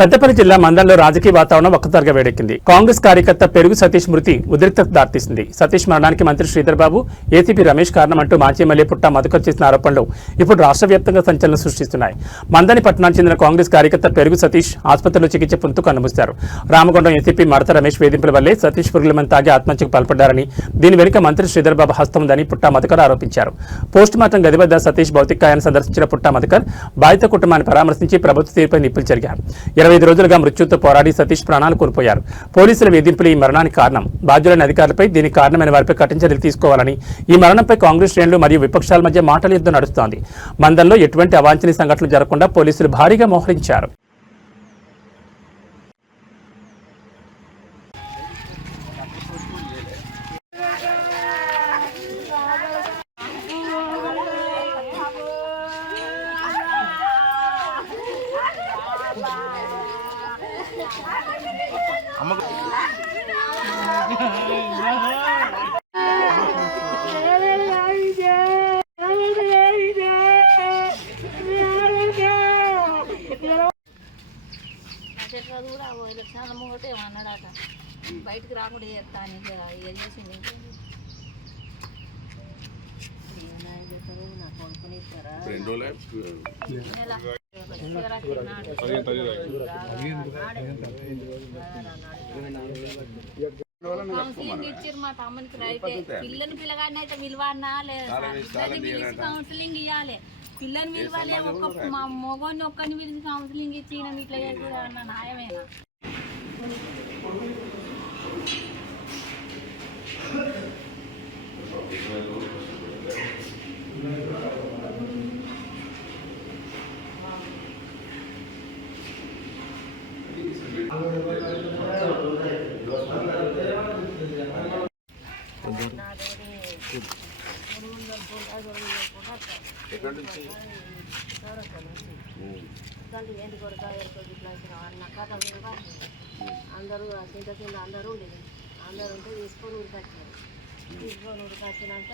పెద్దపల్లి జిల్లా మండలంలో రాజకీయ వాతావరణం ఒక్కసారిగా వేడెక్కింది. కాంగ్రెస్ కార్యకర్త పెరుగు సతీష్ మృతి ఉద్రిక్తతకు దారితీసింది. సతీష్ మరణానికి మంత్రి శ్రీధర్ బాబు, ఏసీపీ రమేష్ కారణమంటూ మాజీ ఎమ్మెల్యే పుట్ట మధుకర్ చేసిన ఆరోపణలు ఇప్పుడు రాష్ట్ర వ్యాప్తంగా సంచలనం సృష్టిస్తున్నాయి. మందని పట్టణానికి చెందిన కాంగ్రెస్ కార్యకర్త పెరుగు సతీష్ ఆసుపత్రిలో చికిత్స పొందుతూ కన్నుమూశారు. రామగుండం ఏసీపీ మడత రమేష్ వేధింపుల వల్లే సతీష్ పురుగుల మందు తాగి ఆత్మహత్యకు పాల్పడ్డారని, దీని వెనుక మంత్రి శ్రీధర్ బాబు హస్తం ఉందని పుట్ట మధుకర్ ఆరోపించారు. పోస్టుమార్టం గది వద్ద సతీష్ భౌతికాయాన్ని సందర్శించిన పుట్ట మధుకర్ బాధిత కుటుంబాన్ని పరామర్శించి ప్రభుత్వ తీరుపై నిప్పులు చెరిగారు. 25 రోజులుగా మృత్యుతో పోరాడి సతీష్ ప్రాణాలు కోల్పోయారు. పోలీసుల వేధింపులు ఈ మరణానికి కారణం. బాధ్యులైన అధికారులపై, దీనికి కారణమైన వారిపై కఠిన చర్యలు తీసుకోవాలని, ఈ మరణంపై కాంగ్రెస్ శ్రేణులు మరియు విపక్షాల మధ్య మాటల యుద్ధం నడుస్తోంది. మందల్లో ఎటువంటి అవాంఛనీయ సంఘటనలు జరగకుండా పోలీసులు భారీగా మోహరించారు. చాలా మూటే అన్నాడట, బయటకు రాకుండా చేస్తా అని ఏం చేసింది. నా కొడుకుని కౌన్సిలింగ్ ఇచ్చారు మా తమ్మునికి. రైతే పిల్లని పిల్లగాడిని అయితే విలువన్నా లేదా కౌన్సిలింగ్ ఇవ్వాలి. పిల్లని విలువలే, ఒక్క మా మొగోని ఒక్కని పిలిచి కౌన్సిలింగ్ ఇచ్చి ఇట్లా కూడా అన్న న్యాయమేనా? అందరూ చింత కింద అందరూ ఉండేది. అందరూ ఉంటే తీసుకొని ఉరికొచ్చారు. తీసుకొని ఉరికొచ్చినాక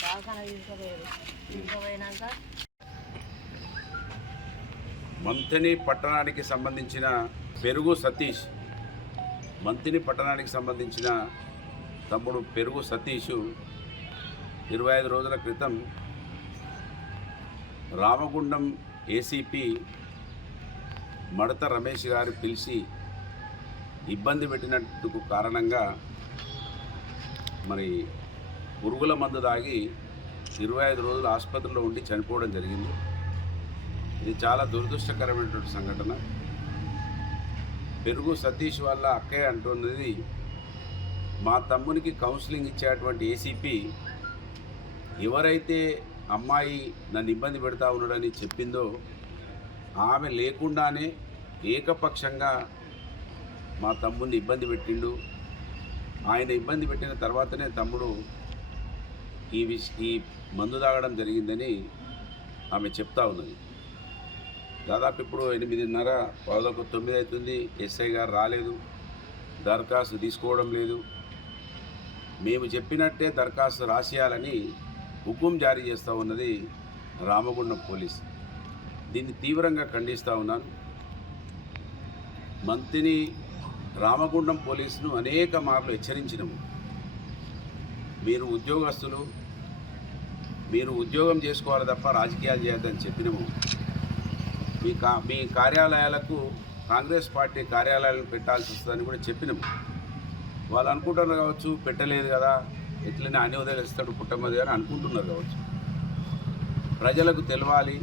దవాఖాన తీసుకుపోయినాక మంతిని పట్టణానికి సంబంధించిన పెరుగు సతీష్, మంతిని పట్టణానికి సంబంధించిన తమ్ముడు పెరుగు సతీష్ 25 రోజుల క్రితం రామగుండం ఏసీపీ మడత రమేష్ గారు పిలిచి ఇబ్బంది పెట్టినట్టుకు కారణంగా మరి పురుగుల మందు తాగి 25 రోజులు ఆసుపత్రిలో ఉండి చనిపోవడం జరిగింది. ఇది చాలా దురదృష్టకరమైనటువంటి సంఘటన. పెరుగు సతీష్ వాళ్ళ అక్కయ్య అంటున్నది, మా తమ్మునికి కౌన్సిలింగ్ ఇచ్చేటువంటి ఏసీపీ ఎవరైతే అమ్మాయి నన్ను ఇబ్బంది పెడతా ఉన్నాడని చెప్పిందో ఆమె లేకుండానే ఏకపక్షంగా మా తమ్ముడిని ఇబ్బంది పెట్టిండు. ఆయన ఇబ్బంది పెట్టిన తర్వాతనే తమ్ముడు ఈ మందు తాగడం జరిగిందని ఆమె చెప్తా ఉన్నది. దాదాపు ఇప్పుడు 8:30 9 అవుతుంది. ఎస్ఐ గారు రాలేదు, దరఖాస్తు తీసుకోవడం లేదు. మేము చెప్పినట్టే దరఖాస్తు రాసేయాలని హుకుం జారీ చేస్తూ ఉన్నది రామగుండం పోలీస్. దీన్ని తీవ్రంగా ఖండిస్తూ ఉన్నాను. మంత్రిని రామగుండం పోలీసును అనేక మార్లు హెచ్చరించినము. మీరు ఉద్యోగస్తులు, మీరు ఉద్యోగం చేసుకోవాలి తప్ప రాజకీయాలు చేయొద్దని చెప్పినాము. మీ కార్యాలయాలకు కాంగ్రెస్ పార్టీ కార్యాలయాలను పెట్టాల్సి వస్తుందని కూడా చెప్పినాము. వాళ్ళు అనుకుంటున్నారు కావచ్చు, పెట్టలేదు కదా, ఎట్లనే అన్ని వదిలేస్తాడు పుట్టమది అని అనుకుంటున్నారు కావచ్చు. ప్రజలకు తెలవాలి,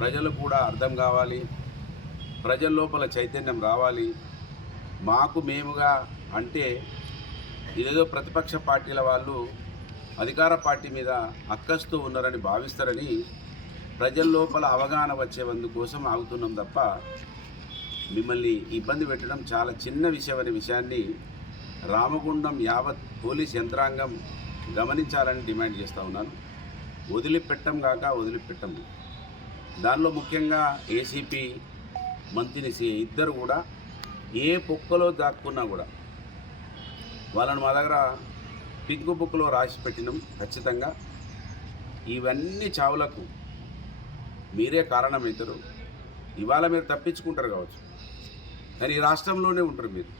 ప్రజలు కూడా అర్థం కావాలి, ప్రజల లోపల చైతన్యం రావాలి. మాకు మేముగా అంటే ఇదేదో ప్రతిపక్ష పార్టీల వాళ్ళు అధికార పార్టీ మీద అక్కస్తూ ఉన్నారని భావిస్తారని ప్రజల లోపల అవగాహన వచ్చేందుకోసం ఆగుతున్నాం తప్ప మిమ్మల్ని ఇబ్బంది పెట్టడం చాలా చిన్న విషయం అనే విషయాన్ని రామగుండం యావత్ పోలీస్ యంత్రాంగం గమనించాలని డిమాండ్ చేస్తూ ఉన్నాను. వదిలిపెట్టము. దానిలో ముఖ్యంగా ఏసీపీ, మంత్రి ఇద్దరు కూడా ఏ బుక్కలో దాక్కున్నా కూడా వాళ్ళని మా దగ్గర పింక్ బుక్లో రాసి పెట్టినాం. ఖచ్చితంగా ఇవన్నీ చావులకు మీరే కారణమవుతారు. ఇవాళ మీరు తప్పించుకుంటారు కావచ్చు, కానీ ఈ రాష్ట్రంలోనే ఉంటారు మీరు.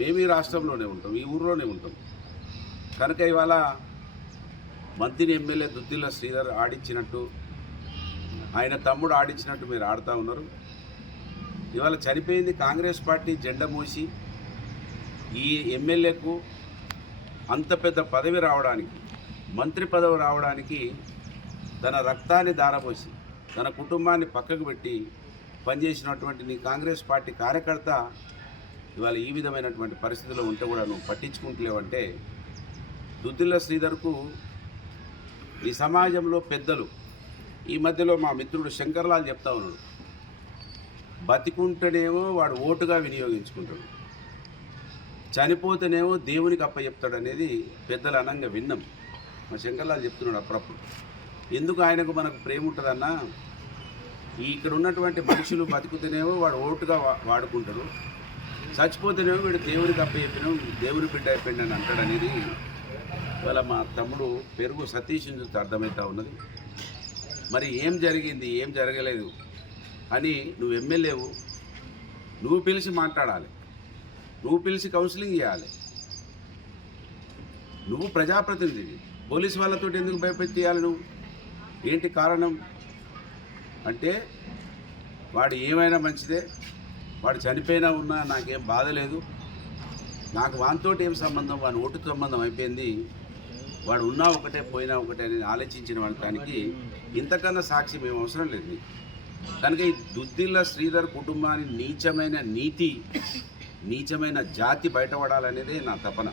మేము ఈ రాష్ట్రంలోనే ఉంటాం, ఈ ఊర్లోనే ఉంటాం. కనుక ఇవాళ మంత్రి ఎమ్మెల్యే దుద్దిల్ల శ్రీధర్ ఆడించినట్టు, ఆయన తమ్ముడు ఆడించినట్టు మీరు ఆడుతూ ఉన్నారు. ఇవాళ చనిపోయింది కాంగ్రెస్ పార్టీ జెండా మోసి ఈ ఎమ్మెల్యేకు అంత పెద్ద పదవి రావడానికి, మంత్రి పదవి రావడానికి తన రక్తాన్ని దారపోసి తన కుటుంబాన్ని పక్కకు పెట్టి పనిచేసినటువంటి నీ కాంగ్రెస్ పార్టీ కార్యకర్త ఇవాళ ఈ విధమైనటువంటి పరిస్థితిలో ఉంటే కూడా నువ్వు పట్టించుకుంటలేవంటే, దుద్దిల్ల శ్రీధర్కు ఈ సమాజంలో పెద్దలు, ఈ మధ్యలో మా మిత్రుడు శంకర్లాల్ చెప్తా ఉన్నాడు, బతికుంటేనేమో వాడు ఓటుగా వినియోగించుకుంటాడు, చనిపోతేనేమో దేవునికి అప్పచెప్తాడు అనేది పెద్దలు అనంగా విన్నాం. మా శంకర్లాల్ చెప్తున్నాడు అప్పుడప్పుడు. ఎందుకు ఆయనకు మనకు ప్రేమ ఉంటుందన్నా, ఇక్కడ ఉన్నటువంటి మనుషులు బతుకుతేనేమో వాడు ఓటుగా వాడుకుంటాడు, చచ్చిపోతేనేమో వీడు దేవునికి అప్పచెప్పిన దేవుని బిడ్డ అయిపోయింది అని అంటాడు అనేది ఇవాళ మా తమ్ముడు పెరుగు సతీష్ చూస్తే అర్థమవుతా ఉన్నది. మరి ఏం జరిగింది, ఏం జరగలేదు అని నువ్వు ఎమ్మెల్యేవు, నువ్వు పిలిచి మాట్లాడాలి, నువ్వు పిలిచి కౌన్సిలింగ్ చేయాలి. నువ్వు ప్రజాప్రతినిధివి, పోలీసు వాళ్ళతో ఎందుకు భయపెట్టియాలి నువ్వు? ఏంటి కారణం అంటే, వాడు ఏమైనా మంచిదే, వాడు చనిపోయినా ఉన్నా నాకేం బాధ లేదు, నాకు వానితోటి ఏం సంబంధం, వాని ఓటు సంబంధం అయిపోయింది, వాడు ఉన్నా ఒకటే పోయినా ఒకటే అని ఆలోచించిన వాళ్ళకి ఇంతకన్నా సాక్షి మేము అవసరం లేదు. కనుక ఈ దుద్దిల్ల శ్రీధర్ కుటుంబాన్ని నీచమైన నీతి, నీచమైన జాతి బయటపడాలనేదే నా తపన.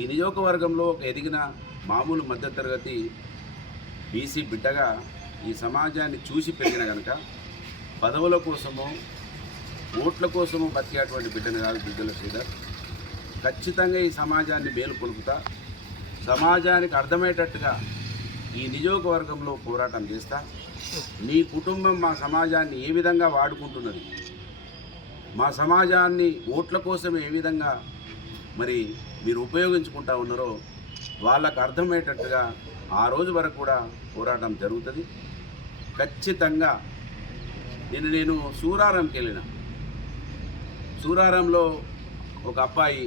ఈ నియోజకవర్గంలో ఒక ఎదిగిన మామూలు మధ్యతరగతి బీసీ బిడ్డగా ఈ సమాజాన్ని చూసి పెరిగిన కనుక పదవుల కోసమో ఓట్ల కోసమో బతికేటువంటి బిడ్డను కాదు దుద్దిల్ల శ్రీధర్. ఖచ్చితంగా ఈ సమాజాన్ని మేలుకొలుపుతా, సమాజానికి అర్థమయ్యేటట్టుగా ఈ నియోజకవర్గంలో పోరాటం చేస్తా. నీ కుటుంబం మా సమాజాన్ని ఏ విధంగా వాడుకుంటున్నది, మా సమాజాన్ని ఓట్ల కోసం ఏ విధంగా మరి మీరు ఉపయోగించుకుంటా ఉన్నారో వాళ్ళకు అర్థమయ్యేటట్టుగా ఆ రోజు వరకు కూడా పోరాటం జరుగుతుంది. ఖచ్చితంగా నేను సూరారంకి వెళ్ళిన, సూరారంలో ఒక అబ్బాయి